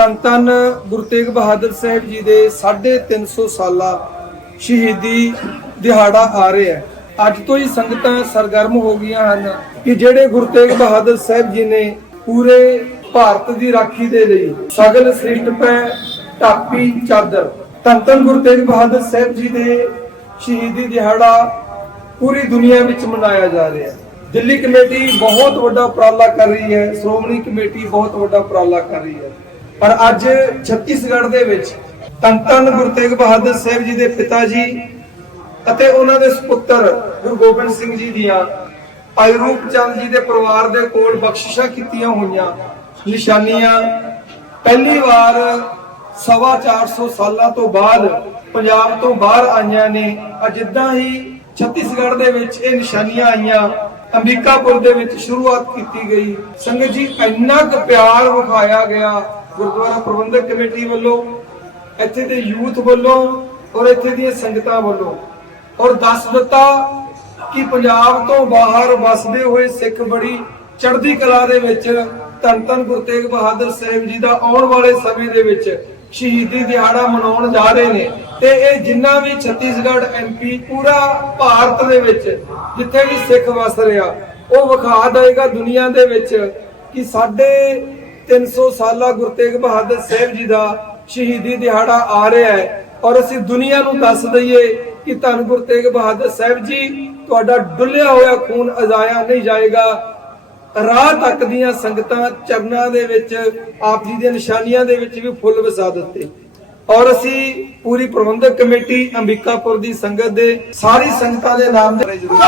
ਧੰਨ ਧੰਨ ਗੁਰੂ ਤੇਗ ਬਹਾਦਰ ਸਾਹਿਬ ਜੀ ਦੇ 350 ਸਾਲਾ ਸ਼ਹੀਦੀ ਦਿਹਾੜਾ ਆ ਰਿਹਾ ਹੈ। ਅੱਜ ਤੋਂ ਹੀ ਸੰਗਤਾਂ ਸਰਗਰਮ ਹੋ ਗਈਆਂ ਹਨ ਕਿ ਜਿਹੜੇ ਗੁਰੂ ਤੇਗ ਬਹਾਦਰ ਸਾਹਿਬ ਜੀ ਨੇ ਪੂਰੇ ਭਾਰਤ ਦੀ ਰਾਖੀ ਦੇ ਲਈ ਸਗਲ ਸ੍ਰਿਸ਼ਟ ਪੈ ਢਾਪੀ ਚਾਦਰ, ਧੰਨ ਧੰਨ ਗੁਰੂ ਤੇਗ ਬਹਾਦਰ ਸਾਹਿਬ ਜੀ ਦੇ ਸ਼ਹੀਦੀ ਦਿਹਾੜਾ ਪੂਰੀ ਦੁਨੀਆ ਵਿੱਚ ਮਨਾਇਆ ਜਾ ਰਿਹਾ ਹੈ। ਦਿੱਲੀ ਕਮੇਟੀ ਬਹੁਤ ਵੱਡਾ ਉਪਰਾਲਾ ਕਰ ਰਹੀ ਹੈ, ਸ਼੍ਰੋਮਣੀ ਕਮੇਟੀ ਬਹੁਤ ਵੱਡਾ ਉਪਰਾਲਾ ਕਰ ਰਹੀ ਹੈ। ਪਰ ਅੱਜ ਛੱਤੀਸਗੜ੍ਹ ਦੇ ਵਿੱਚ ਧੰਨ ਧੰਨ ਗੁਰੂ ਤੇਗ ਬਹਾਦਰ ਸਾਹਿਬ ਜੀ ਦੇ ਪਿਤਾ ਜੀ ਅਤੇ ਉਹਨਾਂ ਦੇ ਸੁਪੁੱਤਰ ਗੁਰੂ ਗੋਬਿੰਦ ਸਿੰਘ ਜੀ ਦੀਆਂ ਭਾਈ ਰੂਪ ਚੰਦ ਜੀ ਦੇ ਪਰਿਵਾਰ ਦੇ ਕੋਲ ਬਖਸ਼ਿਸ਼ਾਂ ਕੀਤੀਆਂ ਹੋਈਆਂ ਨਿਸ਼ਾਨੀਆਂ। ਪਹਿਲੀ ਵਾਰ ਸਵਾ 400 ਸਾਲਾਂ ਤੋਂ ਬਾਅਦ, ਪੰਜਾਬ ਤੋਂ ਬਾਹਰ ਆਈਆਂ ਨੇ। ਜਿੱਦਾਂ ਹੀ ਛੱਤੀਸਗੜ੍ਹ ਦੇ ਵਿੱਚ ਇਹ ਨਿਸ਼ਾਨੀਆਂ ਆਈਆਂ, ਅੰਬਿਕਾਪੁਰ ਦੇ ਵਿੱਚ ਸ਼ੁਰੂਆਤ ਕੀਤੀ ਗਈ। ਸੰਗਤ ਜੀ, ਇੰਨਾ ਕੁ ਪਿਆਰ ਵਿਖਾਇਆ ਗਿਆ ਗੁਰਦੁਆਰਾ ਪ੍ਰਬੰਧਕ ਕਮੇਟੀ ਵੱਲੋਂ, ਇੱਥੇ ਦੇ ਯੂਥ ਵੱਲੋਂ ਔਰ ਇੱਥੇ ਦੀਆਂ ਸੰਗਤਾਂ ਵੱਲੋਂ ਔਰ ਦੱਸ ਦਿੱਤਾ ਕਿ ਪੰਜਾਬ ਤੋਂ ਬਾਹਰ ਵਸਦੇ ਹੋਏ ਸਿੱਖ ਬੜੀ ਚੜ੍ਹਦੀ ਕਲਾ ਦੇ ਵਿੱਚ ਧੰਨ ਧੰਨ ਗੁਰੂ ਤੇਗ ਬਹਾਦਰ ਸਾਹਿਬ ਜੀ ਦਾ ਆਉਣ ਵਾਲੇ ਸਮੇਂ ਦੇ ਵਿੱਚ ਸ਼ਹੀਦੀ ਦਿਹਾੜਾ ਮਨਾਉਣ ਜਾ ਰਹੇ ਨੇ। ਤੇ ਇਹ ਜਿੰਨਾ ਵੀ ਛੱਤੀਸਗੜ੍ਹ ਐਮਪੀ ਪੂਰਾ ਭਾਰਤ ਦੇ ਵਿੱਚ ਜਿੱਥੇ ਵੀ ਸਿੱਖ ਵਸ ਰਿਹਾ, ਉਹ ਵਿਖਾ ਦੇਗਾ ਦੁਨੀਆ ਦੇ ਵਿੱਚ ਕਿ ਸਾਡੇ 300 ਸਾਲਾ ਗੁਰੂ ਤੇਗ ਬਹਾਦਰ ਸਾਹਿਬ ਜੀ ਦਾ ਸ਼ਹੀਦੀ ਦਿਹਾੜਾ ਆ ਰਿਹਾ ਹੈ। ਔਰ ਅਸੀਂ ਦੁਨੀਆ ਨੂੰ ਦੱਸ ਦਈਏ ਕਿ ਧੰਨ ਗੁਰੂ ਤੇਗ ਬਹਾਦਰ ਸਾਹਿਬ ਜੀ, ਤੁਹਾਡਾ ਡੁੱਲਿਆ ਹੋਇਆ ਖੂਨ ਅਜ਼ਾਇਆ ਨਹੀਂ ਜਾਏਗਾ। ਰਾਹ ਤੱਕ ਦੀਆਂ ਸੰਗਤਾਂ ਚਰਨਾਂ ਦੇ ਵਿੱਚ, ਆਪ ਜੀ ਦੀਆਂ ਨਿਸ਼ਾਨੀਆਂ ਦੇ ਵਿੱਚ ਵੀ ਫੁੱਲ ਵਸਾ ਦਿੱਤੇ। ਔਰ ਅਸੀਂ ਪੂਰੀ ਪ੍ਰਬੰਧਕ ਕਮੇਟੀ ਅੰਬਿਕਾਪੁਰ ਦੀ ਸੰਗਤ ਦੇ ਸਾਰੀ ਸੰਗਤਾਂ ਦੇ ਨਾਮ ਦੇ ਜ਼ਰੂਰ